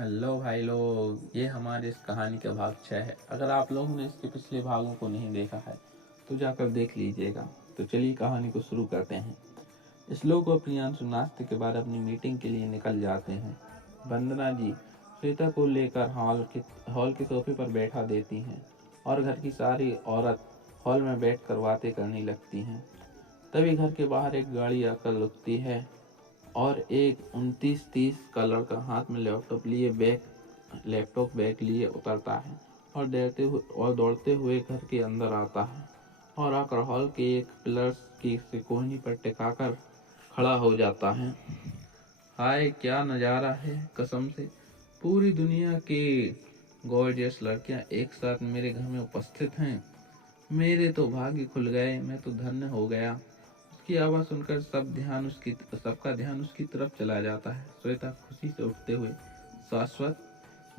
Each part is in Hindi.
हेलो भाई लोग, ये हमारे इस कहानी का भाग 6 है। अगर आप लोगों ने इसके पिछले भागों को नहीं देखा है तो जाकर देख लीजिएगा। तो चलिए कहानी को शुरू करते हैं। श्लोक और प्रियांशु नाश्ते के बाद अपनी मीटिंग के लिए निकल जाते हैं। वंदना जी श्वेता को लेकर हॉल के सोफे पर बैठा देती हैं और घर की सारी औरत हॉल में बैठ बातें करने लगती हैं। तभी घर के बाहर एक गाड़ी आकर रुकती है और एक 29-30 का लड़का हाथ में लैपटॉप बैग लिए उतरता है और दौड़ते हुए घर के अंदर आता है और आकर हॉल के एक पिलर्स की से कोहनी पर टिकाकर खड़ा हो जाता है। हाय क्या नज़ारा है, कसम से पूरी दुनिया की गॉर्जियस लड़कियां एक साथ मेरे घर में उपस्थित हैं। मेरे तो भाग्य खुल गए, मैं तो धन्य हो गया। उसकी आवाज़ सुनकर सबका ध्यान उसकी तरफ चला जाता है। श्वेता खुशी से उठते हुए, शाश्वत?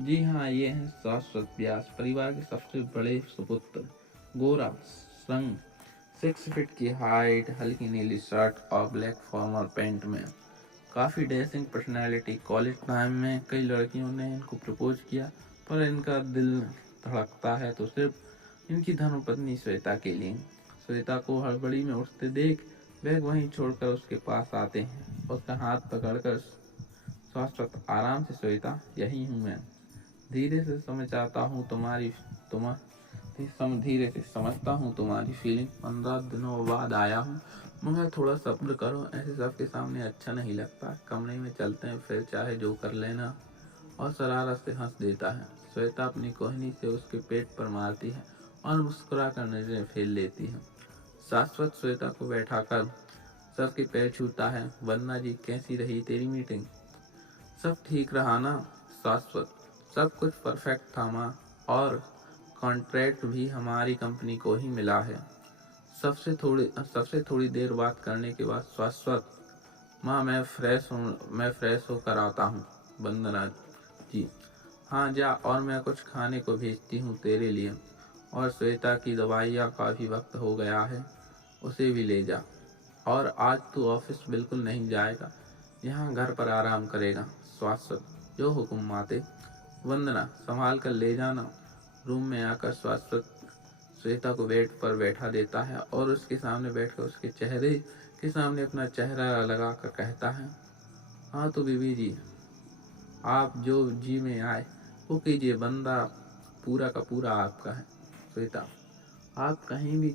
जी हाँ, ये हैं शाश्वत व्यास, परिवार के सबसे बड़े सुपुत्र। गोरा रंग, 6 फीट की हाइट, हल्की नीली शर्ट और ब्लैक फॉर्मल पैंट में काफ़ी डैशिंग पर्सनैलिटी। कॉलेज टाइम में कई लड़कियों ने इनको प्रपोज किया, पर इनका दिल धड़कता है तो सिर्फ इनकी धर्मपत्नी श्वेता के लिए। श्वेता को हड़बड़ी में उठते देख बैग वहीं छोड़कर उसके पास आते हैं। उसका हाथ पकड़कर, शाश्वत आराम से श्वेता, यही हूँ मैं। धीरे से समझता हूँ तुम्हारी फीलिंग। 15 दिनों बाद आया हूँ, मगर थोड़ा सब्र करो, ऐसे सबके सामने अच्छा नहीं लगता। कमरे में चलते हैं, फिर चाहे जो कर लेना। और शरारत से हंस देता है। श्वेता अपनी कोहनी से उसके पेट पर मारती है और मुस्कुरा कर नजरें फेर लेती है। शाश्वत श्वेता को बैठाकर सबके पैर छूता है। वंदना जी, कैसी रही तेरी मीटिंग? सब ठीक रहा ना शाश्वत? सब कुछ परफेक्ट था माँ, और कॉन्ट्रैक्ट भी हमारी कंपनी को ही मिला है। सबसे थोड़ी देर बात करने के बाद, शाश्वत माँ, मैं फ्रेश होकर आता हूँ। वंदना जी, हाँ जा, और मैं कुछ खाने को भेजती हूँ तेरे लिए। और श्वेता की दवाइयाँ का भी वक्त हो गया है, उसे भी ले जा। और आज तू ऑफिस बिल्कुल नहीं जाएगा, यहाँ घर पर आराम करेगा। शाश्वत, जो हुक्म माते। वंदना, संभाल कर ले जाना। रूम में आकर शाश्वत श्वेता को बेड पर बैठा देता है और उसके सामने बैठकर उसके चेहरे के सामने अपना चेहरा लगाकर कहता है, हाँ तो बीबी जी, आप जो जी में आए वो कीजिए, बंदा पूरा का पूरा आपका है। श्वेता, आप कहीं भी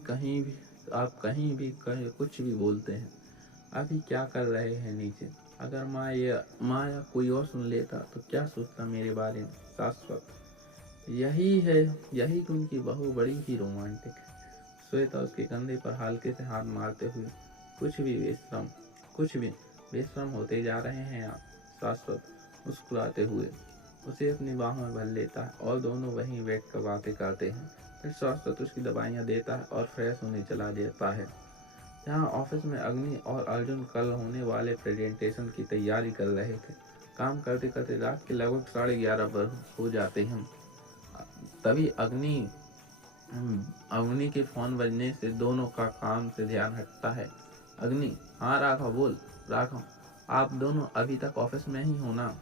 कहीं कुछ भी बोलते हैं। अभी क्या कर रहे हैं नीचे? अगर माँ या कोई और सुन लेता तो क्या सोचता मेरे बारे में? शाश्वत, यही तो उनकी बहू बड़ी ही रोमांटिक है। श्वेता उसके कंधे पर हल्के से हाथ मारते हुए, कुछ भी बेशरम होते जा रहे हैं आप। शाश्वत मुस्कुराते हुए उसे अपनी बाहों में भर लेता है और दोनों वहीं बैठकर बातें करते हैं। फिर शाश्वत उसकी दवाइयाँ देता है और फ्रेश होने चला जाता है। यहाँ ऑफिस में अग्नि और अर्जुन कल होने वाले प्रेजेंटेशन की तैयारी कर रहे थे। काम करते करते रात के लगभग 11:30 पर हो जाते हैं। तभी अग्नि के फोन बजने से दोनों का काम से ध्यान हटता है। अग्नि, हाँ राघव बोल। राघव, आप दोनों अभी तक ऑफिस में ही हो ना?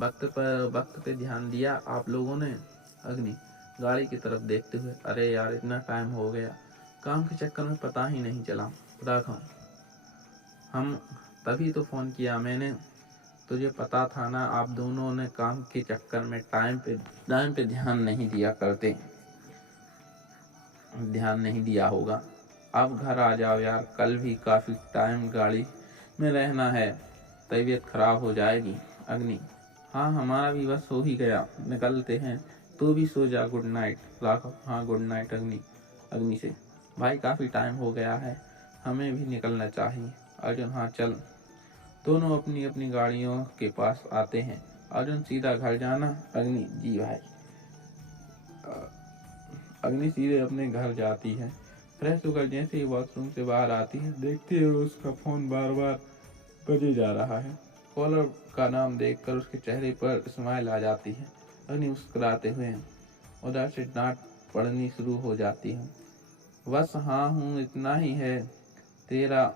वक्त पे ध्यान दिया आप लोगों ने? अग्नि गाड़ी की तरफ देखते हुए, अरे यार इतना टाइम हो गया, काम के चक्कर में पता ही नहीं चला। राघव, हम तभी तो फोन किया मैंने, तुझे पता था ना आप दोनों ने काम के चक्कर में टाइम पे ध्यान नहीं दिया होगा। अब घर आ जाओ यार, कल भी काफी टाइम गाड़ी में रहना है, तबीयत खराब हो जाएगी। अग्नि, हाँ हमारा भी बस हो ही गया, निकलते हैं, तू भी सो जा, गुड नाइट। राघव, हाँ गुड नाइट। अग्नि से, भाई काफी टाइम हो गया है, हमें भी निकलना चाहिए। अर्जुन, हाँ चल। दोनों अपनी अपनी गाड़ियों के पास आते हैं। अर्जुन, सीधा घर जाना? अग्नि, जी भाई। अग्नि सीधे अपने घर जाती है। फ्रेश होकर जैसे ही वॉशरूम से बाहर आती है, देखती है उसका फोन बार बार बजे जा रहा है। कॉलर का नाम देखकर उसके चेहरे पर स्माइल आ जाती है। अग्नि मुस्कुराते हुए उधर से डांट पड़नी शुरू हो जाती है। बस हाँ हूँ इतना ही है, तेरा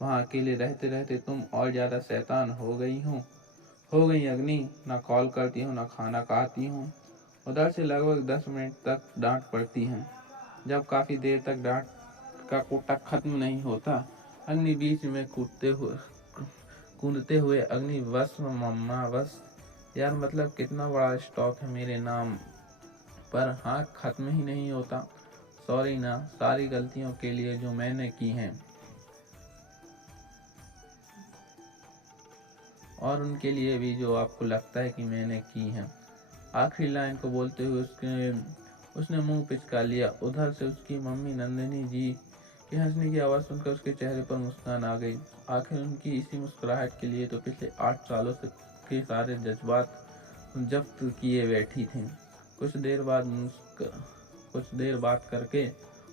वहाँ अकेले रहते रहते तुम और ज्यादा शैतान हो गई हो। हो गई अग्नि, ना कॉल करती हूँ ना खाना खाती हूँ। उधर से लगभग 10 मिनट तक डांट पड़ती है। जब काफ़ी देर तक डांट का कोटा खत्म नहीं होता, अग्नि बीच में कूदते हुए अग्नि बस मम्मा बस। यार मतलब कितना बड़ा स्टॉक है मेरे नाम पर, हाँ खत्म ही नहीं होता। सॉरी ना, सारी गलतियों के लिए जो मैंने की हैं और उनके लिए भी जो आपको लगता है कि मैंने की हैं। आखिरी लाइन को बोलते हुए उसने मुंह पिचका लिया। उधर से उसकी मम्मी नंदिनी जी के हंसने की आवाज़ सुनकर उसके चेहरे पर मुस्कान आ गई। आखिर उनकी इसी मुस्कुराहट के लिए तो पिछले 8 सालों से के सारे जज्बात जब्त किए बैठी थी। कुछ देर बात करके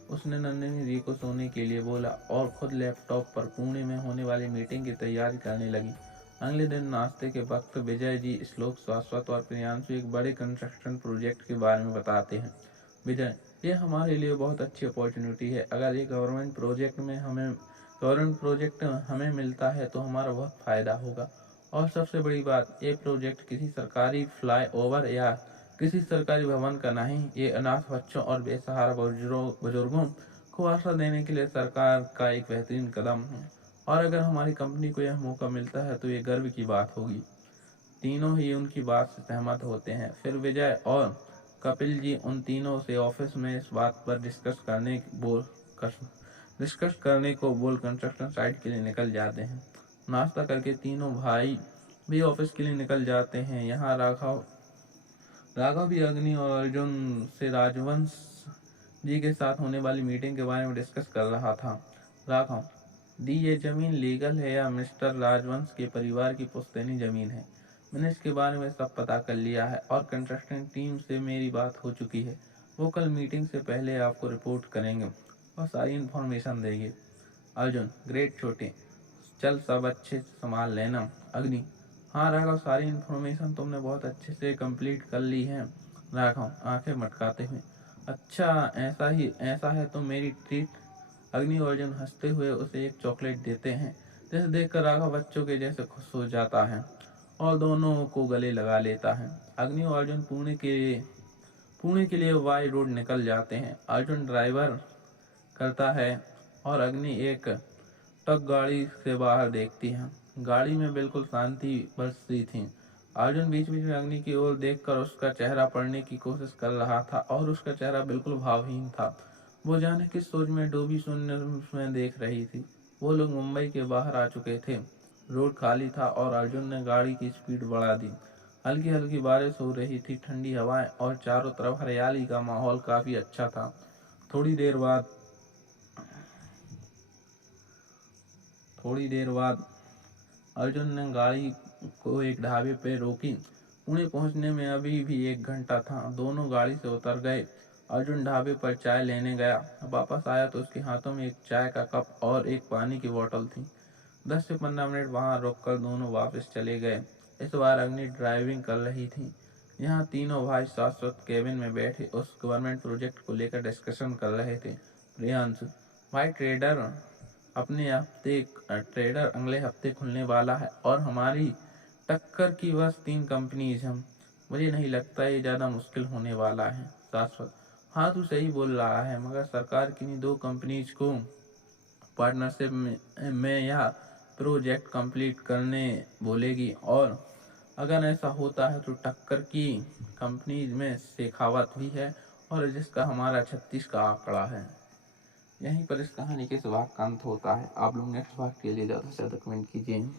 उसने नंदिनी जी को सोने के लिए बोला और खुद लैपटॉप पर पुणे में होने वाली मीटिंग की तैयारी करने लगी। अगले दिन नाश्ते के वक्त विजय जी, श्लोक, शाश्वत और प्रियांशु एक बड़े कंस्ट्रक्शन प्रोजेक्ट के बारे में बताते हैं। विजय, ये हमारे लिए बहुत अच्छी अपॉर्चुनिटी है। अगर ये गवर्नमेंट प्रोजेक्ट हमें मिलता है तो हमारा बहुत फायदा होगा। और सबसे बड़ी बात, ये प्रोजेक्ट किसी सरकारी फ्लाईओवर या किसी सरकारी भवन का नहीं, ये अनाथ बच्चों और बेसहारा बुजुर्गों को आशा देने के लिए सरकार का एक बेहतरीन कदम है। और अगर हमारी कंपनी को यह मौका मिलता है तो ये गर्व की बात होगी। तीनों ही उनकी बात से सहमत होते हैं। फिर विजय और कपिल जी उन तीनों से ऑफिस में इस बात पर डिस्कस करने को बोल कंस्ट्रक्शन साइट के लिए निकल जाते हैं। नाश्ता करके तीनों भाई भी ऑफिस के लिए निकल जाते हैं। यहाँ राघव भी अग्नि और अर्जुन से राजवंश जी के साथ होने वाली मीटिंग के बारे में डिस्कस कर रहा था। राघव, दी ये जमीन लीगल है या मिस्टर राजवंश के परिवार की पुश्तैनी जमीन है? मैंने इसके बारे में सब पता कर लिया है और कंस्ट्रक्शन टीम से मेरी बात हो चुकी है। वो कल मीटिंग से पहले आपको रिपोर्ट करेंगे और सारी इन्फॉर्मेशन देंगे। अर्जुन, ग्रेट छोटे, चल सब अच्छे से संभाल लेना। अग्नि, हाँ राघव, सारी इन्फॉर्मेशन तुमने बहुत अच्छे से कंप्लीट कर ली है। राघव आंखें मटकाते हुए, अच्छा ऐसा है तो मेरी ट्रीट। अग्नि और अर्जुन हंसते हुए उसे एक चॉकलेट देते हैं, जिसे देखकर राघव बच्चों के जैसे खुश हो जाता है और दोनों को गले लगा लेता है। अग्नि और अर्जुन पुणे के लिए वाई रोड निकल जाते हैं। अर्जुन ड्राइवर करता है और अग्नि एक ट्रक गाड़ी से बाहर देखती है। गाड़ी में बिल्कुल शांति बरस रही थी। अर्जुन बीच बीच में अग्नि की ओर देखकर उसका चेहरा पढ़ने की कोशिश कर रहा था और उसका चेहरा बिल्कुल भावहीन था। वो जाने किस सोच में डूबी शून्य में देख रही थी। वो लोग मुंबई के बाहर आ चुके थे। रोड खाली था और अर्जुन ने गाड़ी की स्पीड बढ़ा दी। हल्की हल्की बारिश हो रही थी, ठंडी हवाएं और चारों तरफ हरियाली का माहौल काफी अच्छा था। थोड़ी देर बाद अर्जुन ने गाड़ी को एक ढाबे पर रोकी। पुणे पहुंचने में अभी भी 1 घंटा था। दोनों गाड़ी से उतर गए। अर्जुन ढाबे पर चाय लेने गया। वापस आया तो उसके हाथों में एक चाय का कप और एक पानी की बोतल थी। 10 से 15 मिनट वहां रुककर दोनों वापस चले गए। इस बार अग्नि ड्राइविंग कर रही थी। यहाँ तीनों भाई शाश्वत केबिन में बैठे उस गवर्नमेंट प्रोजेक्ट को लेकर डिस्कशन कर रहे थे। प्रियांशु, भाई ट्रेडर अगले हफ्ते खुलने वाला है और हमारी टक्कर की बस 3 कंपनीज हैं। मुझे नहीं लगता ये ज़्यादा मुश्किल होने वाला है। शाश्वत, हाँ तू सही बोल रहा है, मगर सरकार किन्हीं 2 कंपनीज को पार्टनरशिप में यह प्रोजेक्ट कंप्लीट करने बोलेगी और अगर ऐसा होता है तो टक्कर की कंपनीज में शेखावत भी है और जिसका हमारा 36 का आंकड़ा है। यहीं पर इस कहानी के इस भाग का अंत होता है। आप लोग नेक्स्ट भाग के लिए ज़्यादा से ज़्यादा कमेंट कीजिए।